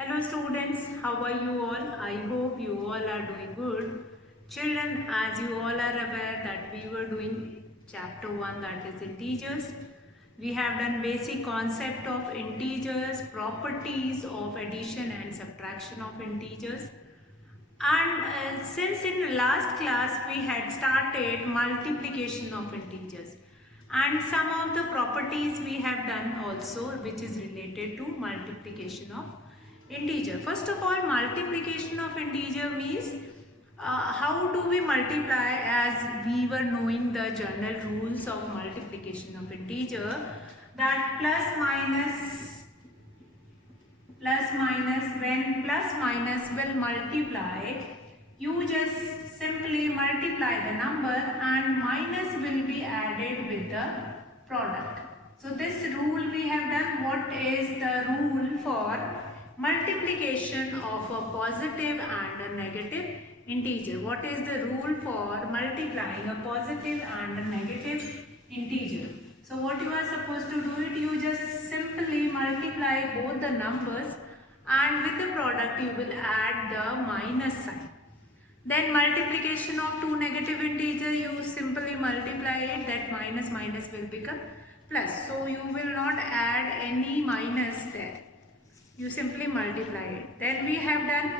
Hello students, how are you all? I hope you all are doing good. Children, as you all are aware that we were doing chapter 1, that is integers. We have done basic concept of integers, properties of addition and subtraction of integers. And since in the last class we had started multiplication of integers and some of the properties we have done also which is related to multiplication of integer. First of all, multiplication of integer means how do we multiply, as we were knowing the general rules of multiplication of integer, that when plus minus will multiply, you just simply multiply the number and minus will be added with the product. So this rule we have done. What is the rule for multiplication of a positive and a negative integer? What is the rule for multiplying a positive and a negative integer? So what you are supposed to do it, you just simply multiply both the numbers and with the product you will add the minus sign. Then multiplication of two negative integers, you simply multiply it, that minus will become plus. So you will not add any minus there. You simply multiply it. Then we have done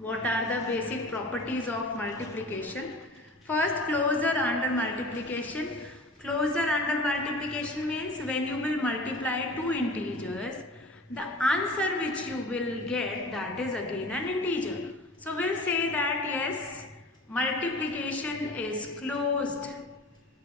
what are the basic properties of multiplication. First, closure under multiplication. Closure under multiplication means when you will multiply two integers, the answer which you will get, that is again an integer. So we'll say that yes, multiplication is closed.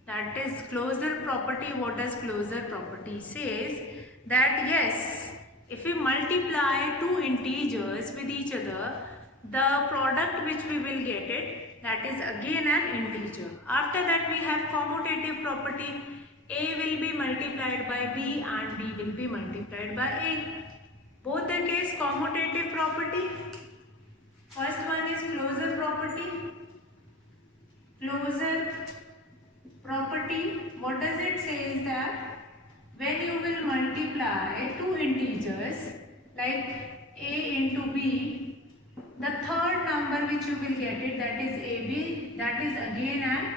That is closure property. What does closure property says? That yes, if we multiply two integers with each other, the product which we will get it, that is again an integer. After that we have commutative property. A will be multiplied by B and B will be multiplied by A. Both the case commutative property. First one is closure property. Closure property, what does it say is that when you will multiply two integers like A into B, the third number which you will get it, that is AB, that is again an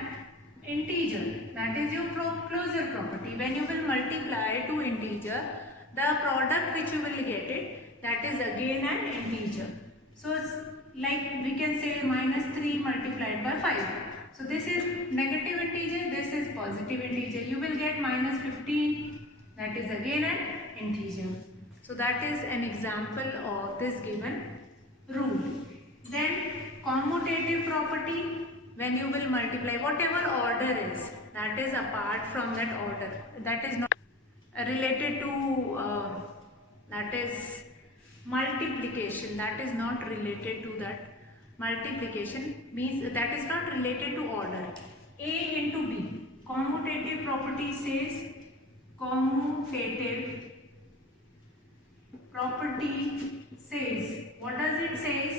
integer. That is your closure property. When you will multiply two integer, the product which you will get it, that is again an integer. So like we can say minus 3 multiplied by 5. So this is negative integer, this is positive integer. You will get minus 15, that is again an integer. So that is an example of this given rule. Then commutative property, when you will multiply whatever order is, that is apart from that order, that is not related to that is multiplication, that is not related to that multiplication, means that is not related to order. A into B, commutative property says, commutative property says, what does it says?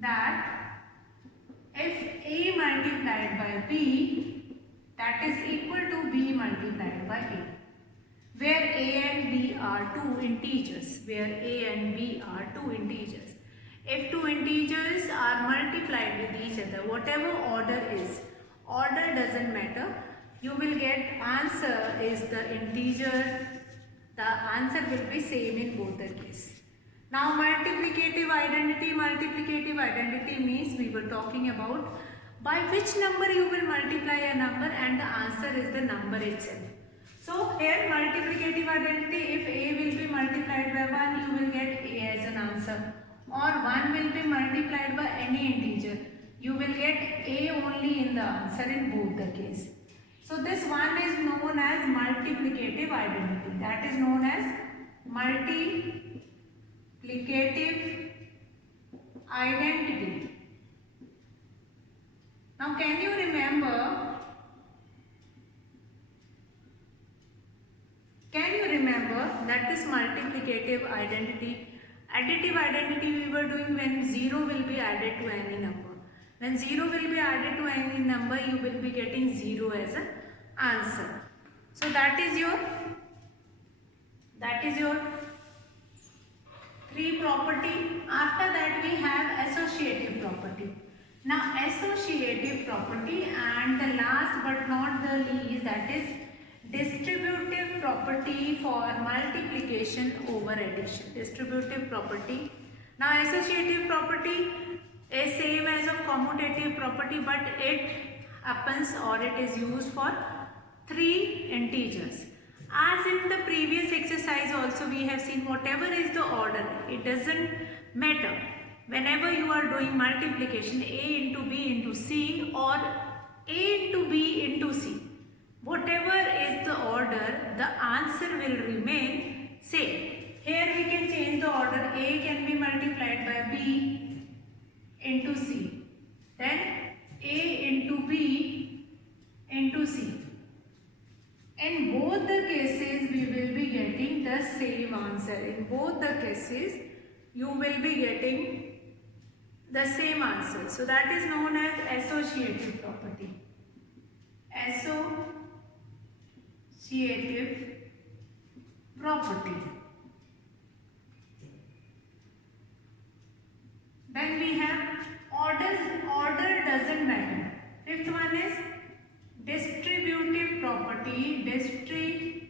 That if A multiplied by B, that is equal to B multiplied by A, where A and B are two integers, If two integers are multiplied with each other, whatever order is, order doesn't matter, you will get answer is the integer, the answer will be same in both the case. Now multiplicative identity means we were talking about by which number you will multiply a number and the answer is the number itself. So here multiplicative identity, if A will be multiplied by 1, you will get A as an answer, or 1 will be multiplied by any integer, you will get A only in the answer in both the case. So this one is known as multiplicative identity, that is known as multiplicative identity. Now can you remember that this multiplicative identity, additive identity we were doing when 0 will be added to any number. When 0 will be added to any number, you will be getting 0 as an answer. So that is your 3 property. After that we have associative property. Now associative property, and the last but not the least, that is distributive property for multiplication over addition. Distributive property. Now associative property is same as of commutative property, but it happens or it is used for 3 integers. As in the previous exercise also we have seen, whatever is the order, it doesn't matter. Whenever you are doing multiplication, A into B into C or A into B into C, whatever is the order, the answer will remain same. Here we can change the order. A can be multiplied by B into C, then A into B into C. In both the cases we will be getting the same answer. In both the cases you will be getting the same answer. So that is known as associative property. Associative property. Then we have order doesn't matter. Fifth one is distributive property. Distributive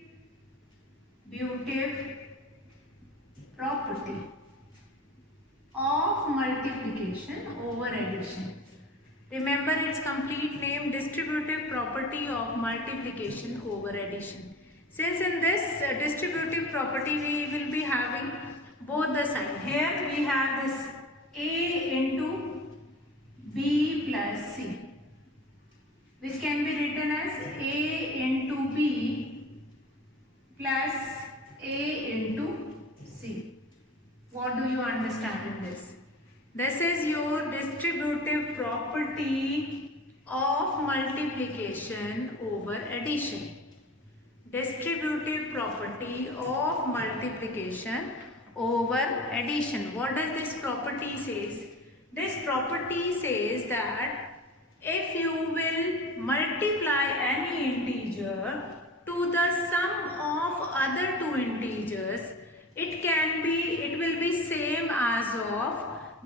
property of multiplication over addition. Remember its complete name, distributive property of multiplication over addition. Since in this distributive property we will be having both the sign. Here we have this A into B plus C, which can be written as A into B plus A into C. What do you understand in this? This is your distributive property of multiplication over addition. Distributive property of multiplication over addition. What does this property says? This property says that if you will multiply any integer to the sum of other two integers, it will be same as of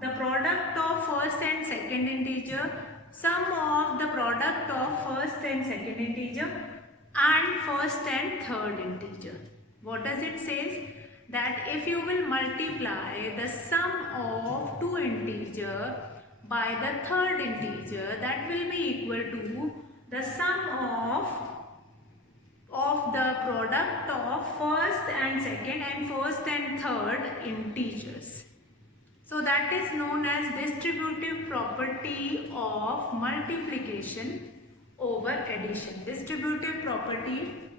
the product of first and second integer, sum of the product of first and second integer, and first and third integer. What does it say? That if you will multiply the sum of two integer by the third integer, that will be equal to the sum of the product of first and second and first and third integers. So that is known as distributive property of multiplication over addition. Distributive property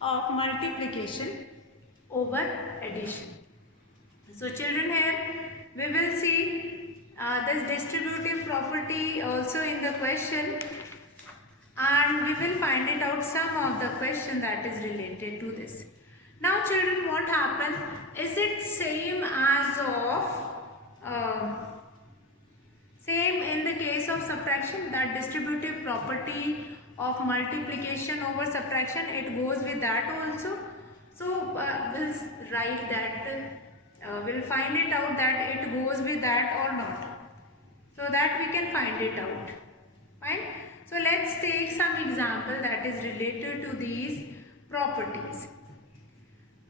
of multiplication over addition. So children, here we will see this distributive property also in the question, and we will find it out some of the question that is related to this. Now children, what happened? Is it same as of same in the case of subtraction, that distributive property of multiplication over subtraction, it goes with that also. So we'll write that, we'll find it out that it goes with that or not, so that we can find it out. Fine. So let's take some example that is related to these properties.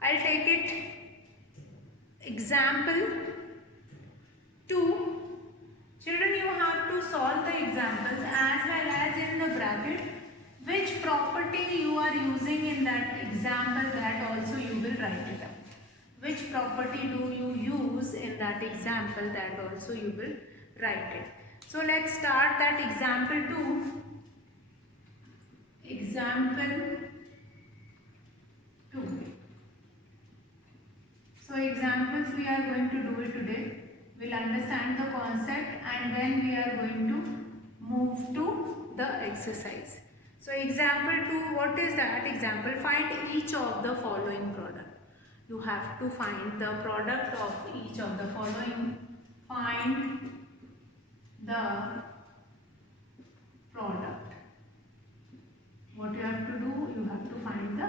I'll take it example 2. Children, you have to solve the examples as well as in the bracket which property you are using in that example, that also you will write it up. Which property do you use in that example, that also you will write it. So let's start that example 2. Example 2. So examples we are going to do it today. We'll understand the concept and then we are going to move to the exercise. So example 2, what is that? Example, find each of the following product. You have to find the product of each of the following. Find the product. What you have to do? You have to find the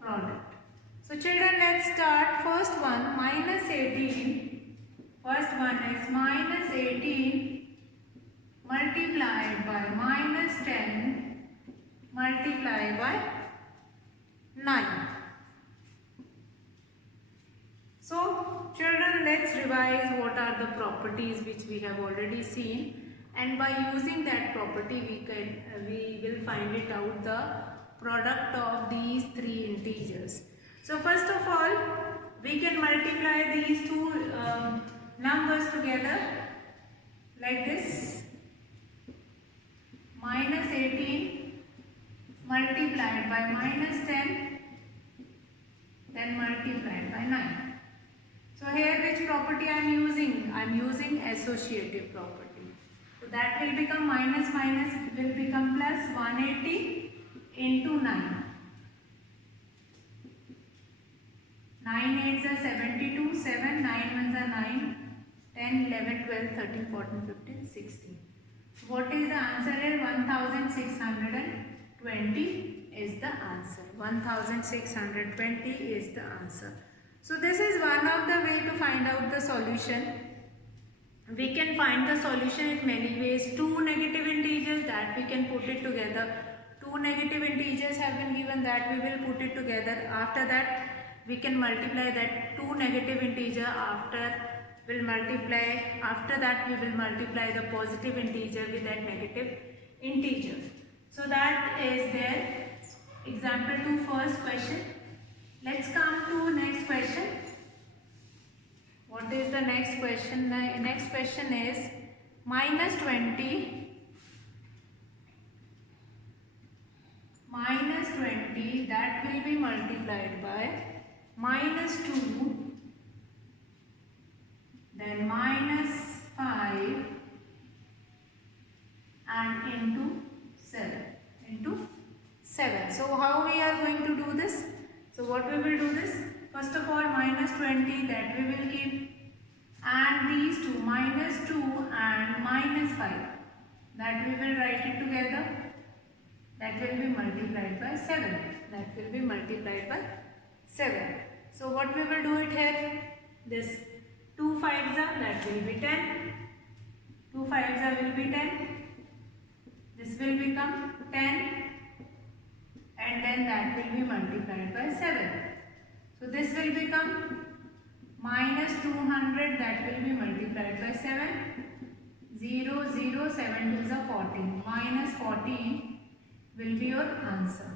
product. So children, let's start. First one, minus 18. First one is minus 18 multiplied by minus 10 multiplied by 9. So children, let's revise what are the properties which we have already seen, and by using that property we will find it out the product of these three integers. So first of all, we can multiply these two numbers together like this. Minus 18 multiplied by minus 10, then multiplied by 9. So here which property I am using? I am using associative property. So that will become minus minus will become plus 180 into 9. 9 8s are 72, 7, 9 1s are 9, 10, 11, 12, 13, 14, 15, 16. What is the answer here? 1620 is the answer. 1620 is the answer. So this is one of the way to find out the solution. We can find the solution in many ways. Two negative integers, that we can put it together. Two negative integers have been given, that we will put it together. After that we can multiply that two negative integer, after that we will multiply the positive integer with that negative integer. So that is their example 2 first question. Let's come to next question. What is the next question? The next question is minus 20 that will be multiplied by minus 2, then minus 5 and into 7. So how we are going to do this? So what we will do this? First of all, minus 20 that we will keep, and these two, minus 2 and minus 5, that we will write it together. That will be multiplied by 7. That will be multiplied by 7. So what we will do it here? This 2 5s are, that will be 10. 2 5s are will be 10. This will become 10. And then that will be multiplied by 7. So this will become minus 200, that will be multiplied by 7. 0, 0, 7 2s are 14. Minus 14 will be your answer.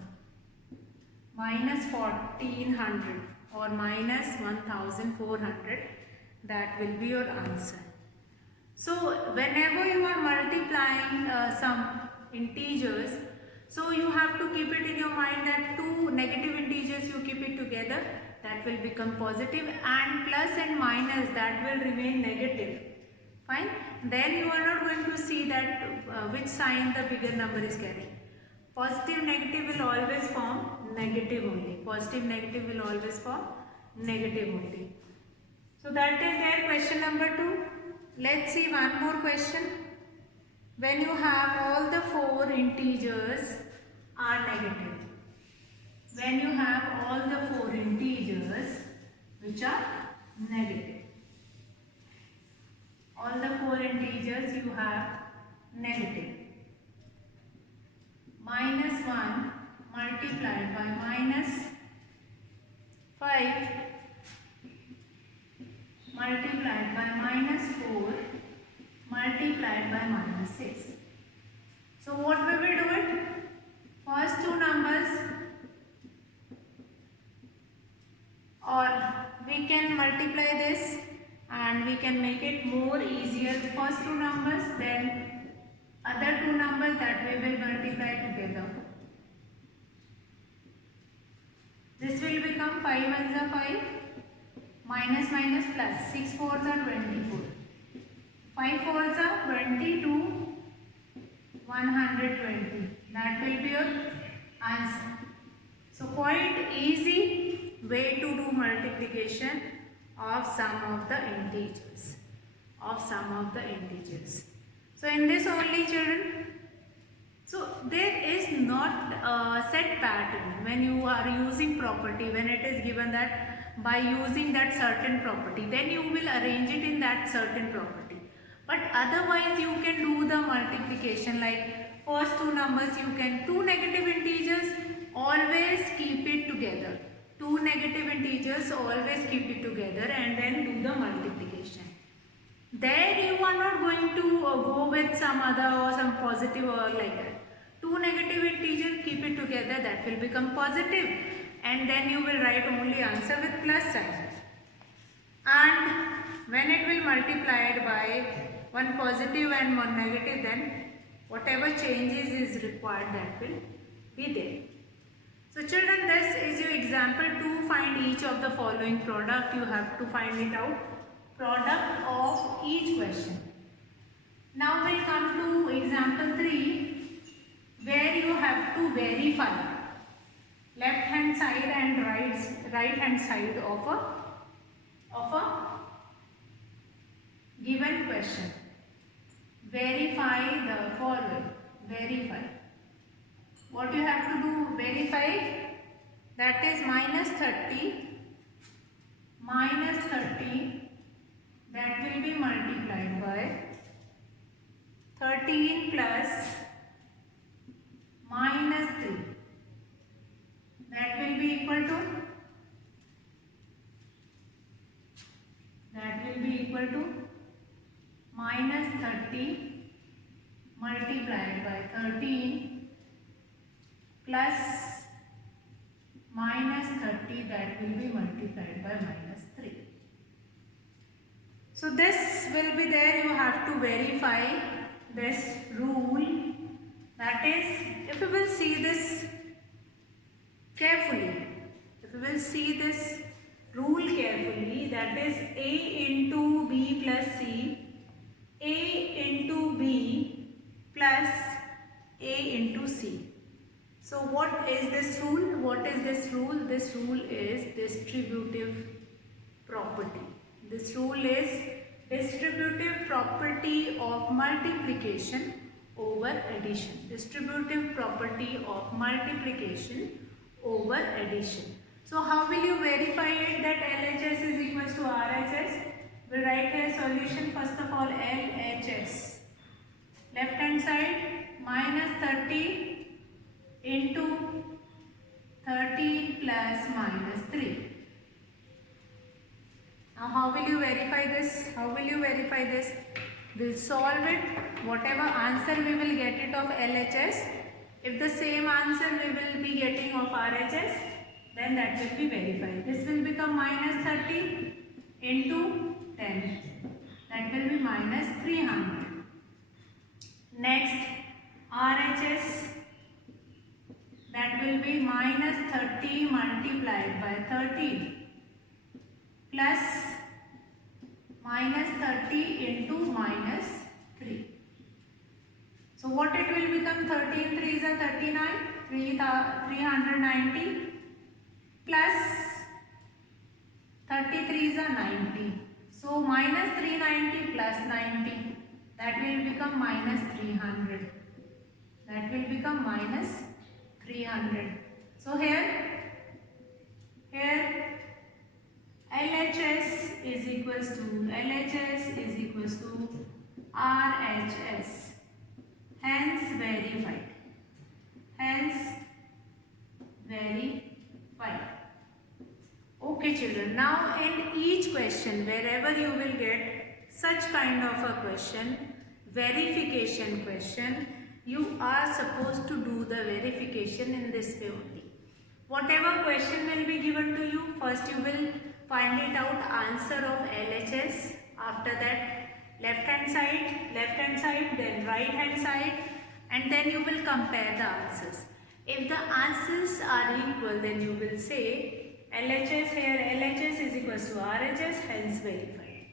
Minus 1400 or minus 1400, that will be your answer. So whenever you are multiplying some integers, so you have to keep it in your mind that two negative integers you keep it together, that will become positive, and plus and minus, that will remain negative. Fine. Then you are not going to see that which sign the bigger number is carrying. Positive negative will always form negative only. Positive negative will always form negative only. So that is their question number 2. Let's see one more question. When you have all the 4 integers are negative. When you have all the 4 integers which are negative. All the 4 integers you have negative. Minus 1 multiplied by minus 5 multiplied by minus 4 multiplied by minus 6. So what we will do it? First two numbers, or we can multiply this and we can make it more easier. First two numbers, then other two numbers, that we will multiply together. This will become 5 1s are 5, minus minus plus, 6 4s are 24, 5 4s are 22, 120. That will be your answer. So quite easy way to do multiplication of sum of the integers. So in this only, children. So there is not a set pattern when you are using property, when it is given that by using that certain property, then you will arrange it in that certain property. But otherwise you can do the multiplication, like first two numbers you can, two negative integers, always keep it together. Two negative integers, always keep it together and then do the multiplication. There you are not going to go with some other or some positive or like that. Two negative integers, keep it together, that will become positive, and then you will write only answer with plus sign. And when it will multiplied by one positive and one negative, then whatever changes is required, that will be there. So children, this is your example. To find each of the following product, you have to find it out. Product of each question. Now we'll come to example 3, where you have to verify left hand side and right hand side of a given question. Verify the following. Verify. What you have to do? Verify, that is minus 30 that will be multiplied by 13 plus minus 3, that will be equal to minus 30 multiplied by 13 plus minus 30, that will be multiplied by minus 3. So this will be there. You have to verify this rule. That is, if you will see this carefully, rule carefully, that is A into B plus C, A into B plus A into C. So what is this rule? This rule is distributive property. This rule is distributive property of multiplication over addition. Distributive property of multiplication over addition. So how will you verify it that LHS is equals to RHS? We'll write here solution. First of all, LHS. Left hand side minus 30 into 30 plus minus 3. Now how will you verify this? We'll solve it. Whatever answer we will get it of LHS, if the same answer we will be getting of RHS, then that will be verified. This will become minus 30 into 10. That will be minus 300. Next, RHS, that will be minus 30 multiplied by 30 plus minus 30 into minus 3. So what it will become? 13 3s are 39, 390 plus 33s are 90. So minus 390 plus 90, that will become minus 300. So here LHS is equals to RHS. Hence verified. Okay children, now in each question, wherever you will get such kind of a question, verification question, you are supposed to do the verification in this way only. Whatever question will be given to you, first you will find it out answer of LHS. After that, left hand side, then right hand side, and then you will compare the answers. If the answers are equal, then you will say LHS, here LHS is equals to RHS, hence verified.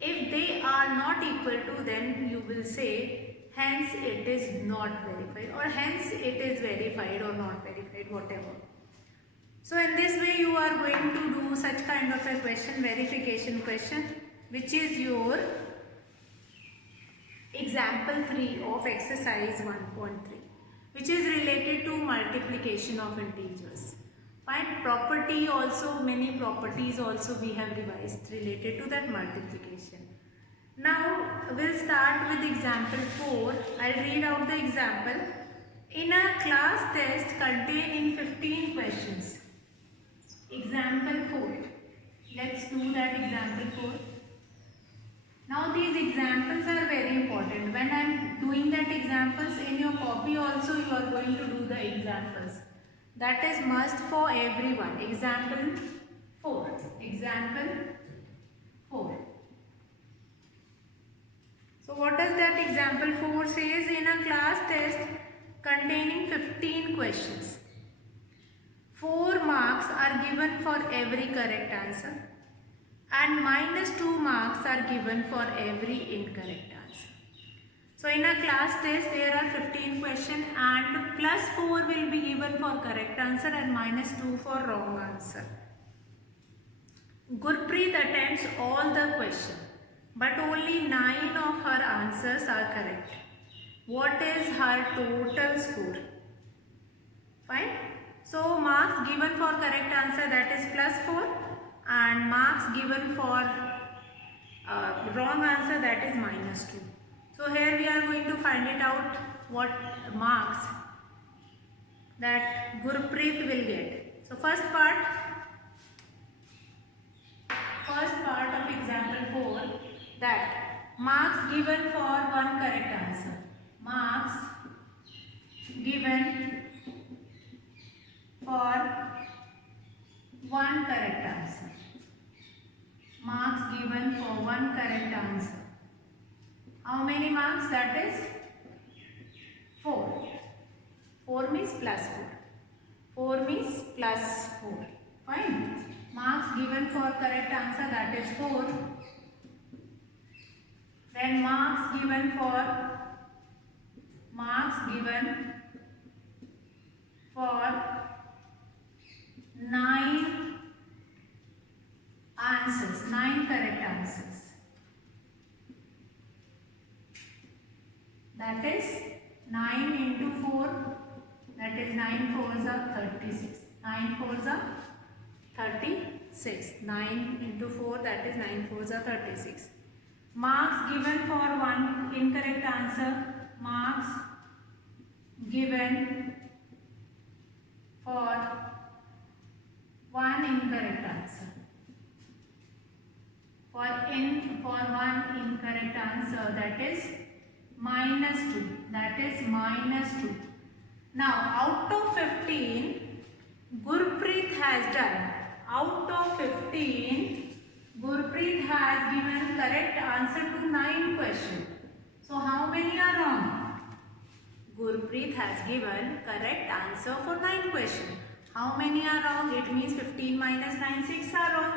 If they are not equal to, then you will say hence it is not verified, or hence it is verified or not verified, whatever. So in this way you are going to do such kind of a question, verification question, which is your example 3 of exercise 1.3. which is related to multiplication of integers. Fine. Property also, many properties also we have revised related to that multiplication. Now we'll start with example 4. I'll read out the example. In a class test containing 15 questions. Example 4. Let's do that example 4. Now these examples are very important. When I am doing that examples in your copy also you are going to do the examples. That is must for everyone. Example 4. Example 4. So what does that example 4 says? In a class test containing 15 questions, 4 marks are given for every correct answer and -2 marks are given for every incorrect answer. So in a class test there are 15 questions and +4 will be given for correct answer and -2 for wrong answer. Gurpreet attempts all the questions but only 9 of her answers are correct. What is her total score? Fine. So marks given for correct answer, that is +4, and marks given for wrong answer, that is -2. So here we are going to find it out what marks that Gurpreet will get. So first part of example 4, that marks given for one correct answer. Marks given for one correct answer. Marks given for one correct answer. How many marks? That is 4. 4 means +4. 4 means +4. Fine. Marks given for correct answer, that is 4. Then marks given for 9 answers, 9 correct answers. That is 9 into 4, that is 9 4s are 36. 9 4s are 36. 9 into 4, that is 9 4s are 36. Marks given for one incorrect answer. Marks given for one incorrect answer. For one incorrect answer, that is -2. That is -2. Now out of 15, Gurpreet has done. Out of 15, Gurpreet has given correct answer to 9 questions. So how many are wrong? Gurpreet has given correct answer for 9 questions. How many are wrong? It means 15 minus 9, 6 are wrong.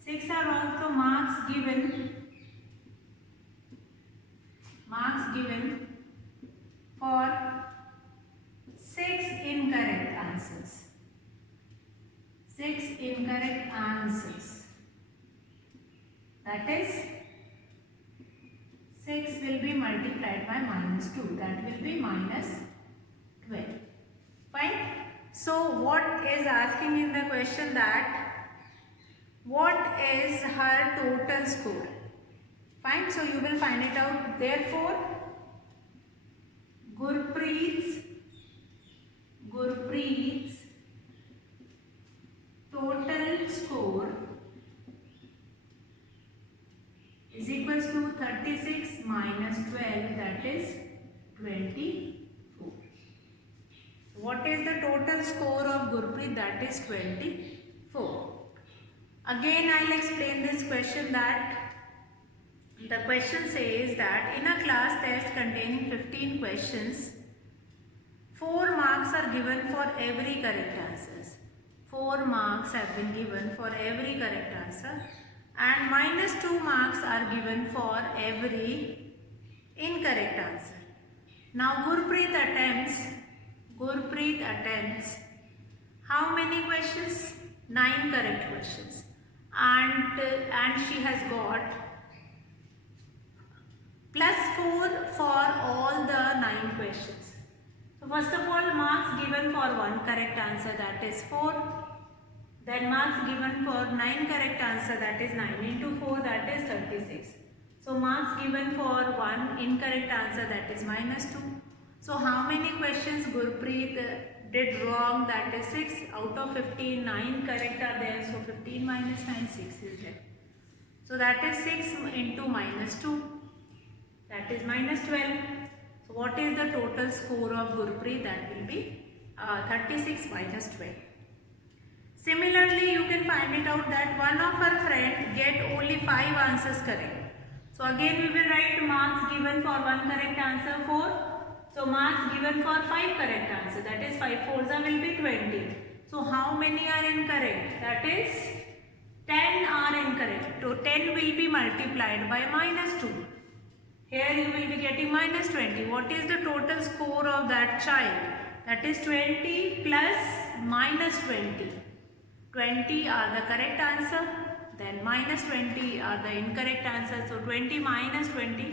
6 are wrong. So marks given for 6 incorrect answers. 6 incorrect answers. That is 6 will be multiplied by -2. That will be -12. Fine. So what is asking in the question, that what is her total score? Fine. So you will find it out. Therefore Gurpreet's total score is equals to 36 minus 12, that is 24. What is the total score of Gurpreet? That is 24. Again I'll explain this question, that the question says that in a class test containing 15 questions, 4 marks are given for every correct answers. 4 marks have been given for every correct answer and -2 marks are given for every incorrect answer. Now Gurpreet attempts how many questions? 9 correct questions, and she has got +4 for all the 9 questions. So first of all, marks given for one correct answer, that is 4. Then marks given for 9 correct answer, that is 9 into 4, that is 36. So marks given for one incorrect answer, that is -2. So how many questions Gurpreet did wrong? That is 6 out of 15. 9 correct are there. So 15 minus 9, 6 is there. So that is 6 into -2. That is -12. So what is the total score of Gurpreet? That will be 36 minus 12. Similarly, you can find it out that one of our friends get only 5 answers correct. So again we will write marks given for one correct answer 4. So marks given for 5 correct answer, that is 5 fours will be 20. So how many are incorrect? That is 10 are incorrect. So 10 will be multiplied by -2. Here you will be getting -20. What is the total score of that child? That is 20 plus -20. 20 are the correct answer. Then -20 are the incorrect answer. So 20 minus 20,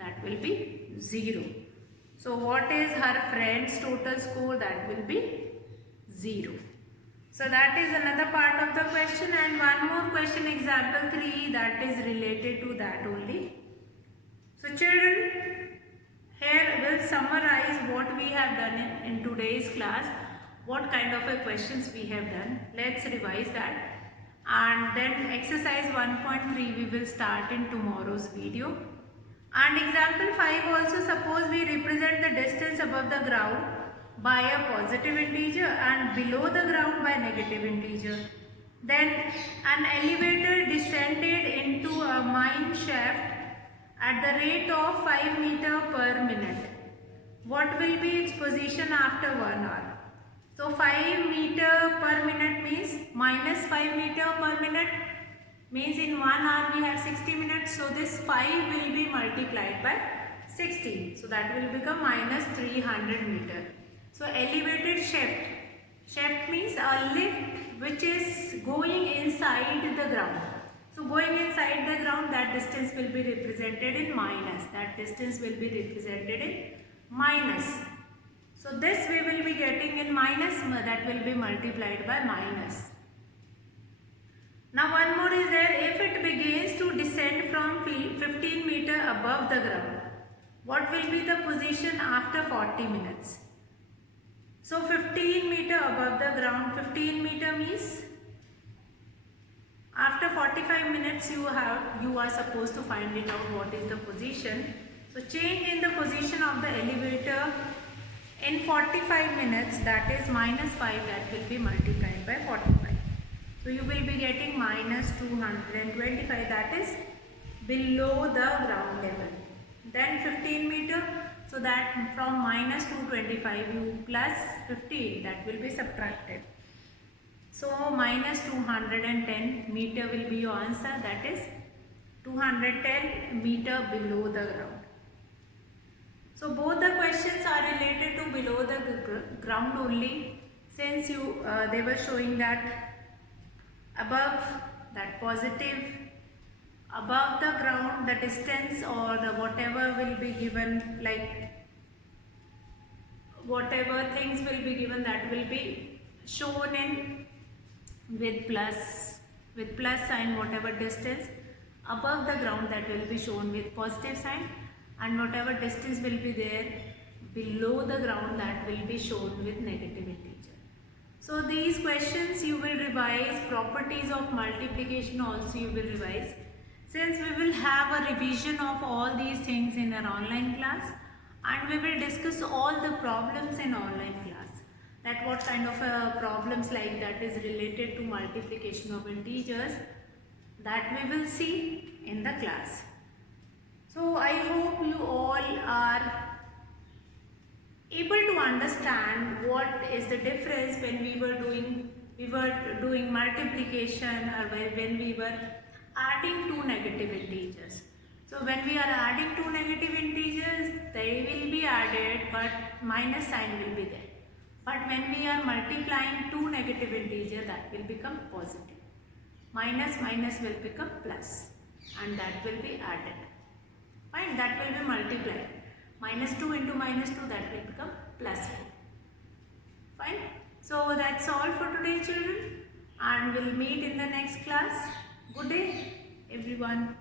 that will be 0. So what is her friend's total score? That will be 0. So that is another part of the question, and one more question, example 3, that is related to that only. So children, here we'll summarize what we have done in today's class, what kind of questions we have done. Let's revise that. And then exercise 1.3 we will start in tomorrow's video. And example 5 also, suppose we represent the distance above the ground by a positive integer and below the ground by negative integer. Then an elevator descended into a mine shaft at the rate of 5 meters per minute. What will be its position after 1 hour? So 5 meters per minute means minus 5 meters per minute means in 1 hour we have 60 minutes. So this 5 will be multiplied by 60. So that will become minus 300 meters. So elevated shaft. Shaft means a lift which is going inside the ground. So going inside the ground, that distance will be represented in minus. That distance will be represented in minus. So this we will be getting in minus, that will be multiplied by minus. Now one more is there, if it begins to descend from 15 meters above the ground, what will be the position after 40 minutes? So 15 meters above the ground, 15 meters means after 45 minutes you are supposed to find it out what is the position. So change in the position of the elevator in 45 minutes, that is minus 5, that will be multiplied by 45. So you will be getting minus 225, that is below the ground level. Then 15 meter, so that from minus 225 you plus 15, that will be subtracted. So minus 210 meter will be your answer, that is 210 meter below the ground. So both the questions are related to below the ground only, since they were showing that above, that positive, above the ground the distance or the whatever will be given, like whatever things will be given, that will be shown in with plus sign, whatever distance above the ground, that will be shown with positive sign, and whatever distance will be there below the ground, that will be shown with negative integer. So these questions you will revise, properties of multiplication also you will revise, since we will have a revision of all these things in our online class, and we will discuss all the problems in online class, that what kind of problems like that is related to multiplication of integers, that we will see in the class. So I hope you all are able to understand what is the difference when we were doing multiplication, or when we were adding two negative integers. So when we are adding two negative integers, they will be added but minus sign will be there. But when we are multiplying two negative integers, that will become positive. Minus will become plus, and that will be added. Fine, that will be multiplied. Minus 2 into minus 2, that will become plus 4. Fine. So that's all for today, children, and we'll meet in the next class. Good day, everyone.